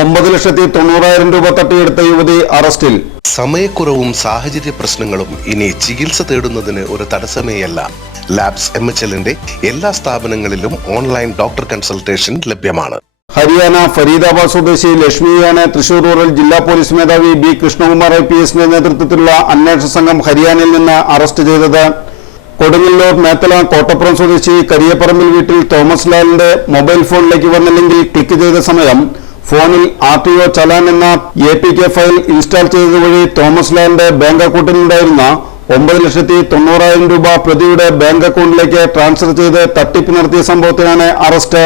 9,90,000 രൂപ തട്ടിയെടുത്ത യുവതി അറസ്റ്റിൽ. സമയക്കുറവും സാഹചര്യ പ്രശ്നങ്ങളും ഇനി ചികിത്സ തേടുന്നതിന് ഒരു തടസ്സമേയല്ല. ലാബ്സ് MHLന്റെ എല്ലാ സ്ഥാപനങ്ങളിലും ഓൺലൈൻ ഡോക്ടർ കൺസൾട്ടേഷൻ ലഭ്യമാണ്. ഹരിയാന ഫരീദാബാദ് സ്വദേശി ലക്ഷ്മിയാണ് തൃശൂർ റൂറൽ ജില്ലാ പോലീസ് മേധാവി B. കൃഷ്ണകുമാർ IPSന്റെ നേതൃത്വത്തിലുള്ള അന്വേഷണ സംഘം ഹരിയാനയിൽ നിന്ന് അറസ്റ്റ് ചെയ്തത്. കൊടുങ്ങല്ലൂർ മേത്തല കോട്ടപ്പുറം സ്വദേശി കരിയപ്പറമ്പിൽ വീട്ടിൽ തോമസ് ലാലിന്റെ മൊബൈൽ ഫോണിലേക്ക് വന്നില്ലെങ്കിൽ ക്ലിക്ക് ചെയ്ത സമയം ഫോണിൽ RTO ചലാൻ എന്ന APK ഫയൽ ഇൻസ്റ്റാൾ ചെയ്തതുവഴി തോമസ് ലാലിന്റെ ബാങ്ക് അക്കൗണ്ടിലുണ്ടായിരുന്ന 9,90,000 രൂപ പ്രതിയുടെ ബാങ്ക് അക്കൗണ്ടിലേക്ക് ട്രാൻസ്ഫർ ചെയ്ത് തട്ടിപ്പ് നടത്തിയ സംഭവത്തിലാണ് അറസ്റ്റ്.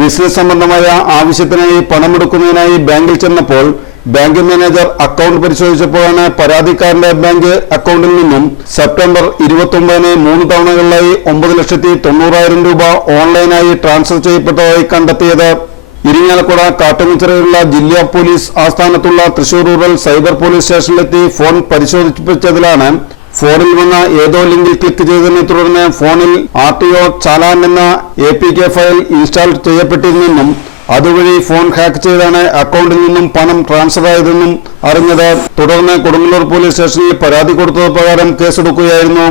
ബിസിനസ് സംബന്ധമായ ആവശ്യത്തിനായി പണമെടുക്കുന്നതിനായി ബാങ്കിൽ ചെന്നപ്പോൾ ബാങ്ക് മാനേജർ അക്കൗണ്ട് പരിശോധിച്ചപ്പോഴാണ് പരാതിക്കാരന്റെ ബാങ്ക് അക്കൗണ്ടിൽ നിന്നും സെപ്റ്റംബർ 29-ന് 3 തവണകളിലായി 9,90,000 രൂപ ഓൺലൈനായി ട്രാൻസ്ഫർ ചെയ്യപ്പെട്ടതായി കണ്ടെത്തിയത്. ഇരിങ്ങാലക്കുട കാട്ടുമുച്ചിറയുള്ള ജില്ലാ പോലീസ് ആസ്ഥാനത്തുള്ള തൃശൂർ റൂറൽ സൈബർ പോലീസ് സ്റ്റേഷനിലെത്തി ഫോൺ പരിശോധിപ്പിച്ചതിലാണ് ഫോണിൽ വന്ന ഏതോ ലിങ്കിൽ ക്ലിക്ക് ചെയ്തതിനെ തുടർന്ന് ഫോണിൽ RTO ചലാൻ എന്ന APK ഫയൽ ഇൻസ്റ്റാൾ ചെയ്യപ്പെട്ടിരുന്നെന്നും അതുവഴി ഫോൺ ഹാക്ക് ചെയ്താണ് അക്കൗണ്ടിൽ നിന്നും പണം ട്രാൻസ്ഫർ ആയതെന്നും അറിഞ്ഞത്. തുടർന്ന് കൊടുങ്ങല്ലൂർ പോലീസ് സ്റ്റേഷനിൽ പരാതി കൊടുത്തത് പ്രകാരം കേസെടുക്കുകയായിരുന്നു.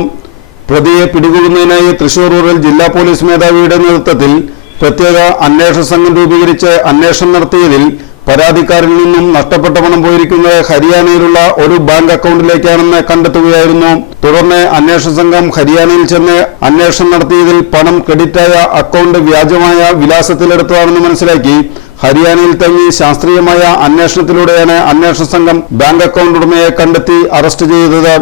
പ്രതിയെ പിടികൂടുന്നതിനായി തൃശൂർ റൂറൽ ജില്ലാ പോലീസ് മേധാവിയുടെ നേതൃത്വത്തിൽ പ്രത്യേക അന്വേഷണ സംഘം രൂപീകരിച്ച് അന്വേഷണം നടത്തിയതിൽ പരാതിക്കാരിൽ നിന്നും നഷ്ടപ്പെട്ട പണം പോയിരിക്കുന്നത് ഹരിയാനയിലുള്ള ഒരു ബാങ്ക് അക്കൗണ്ടിലേക്കാണെന്ന് കണ്ടെത്തുകയായിരുന്നു. തുടർന്ന് അന്വേഷണ സംഘം ഹരിയാനയിൽ ചെന്ന് അന്വേഷണം നടത്തിയതിൽ പണം ക്രെഡിറ്റായ അക്കൗണ്ട് വ്യാജമായ വിലാസത്തിലെടുത്തതാണെന്ന് മനസ്സിലാക്കി ഹരിയാനയിൽ തങ്ങി ശാസ്ത്രീയമായ അന്വേഷണത്തിലൂടെയാണ് അന്വേഷണ സംഘം ബാങ്ക് അക്കൗണ്ട് ഉടമയെ കണ്ടെത്തി അറസ്റ്റ് ചെയ്തത്.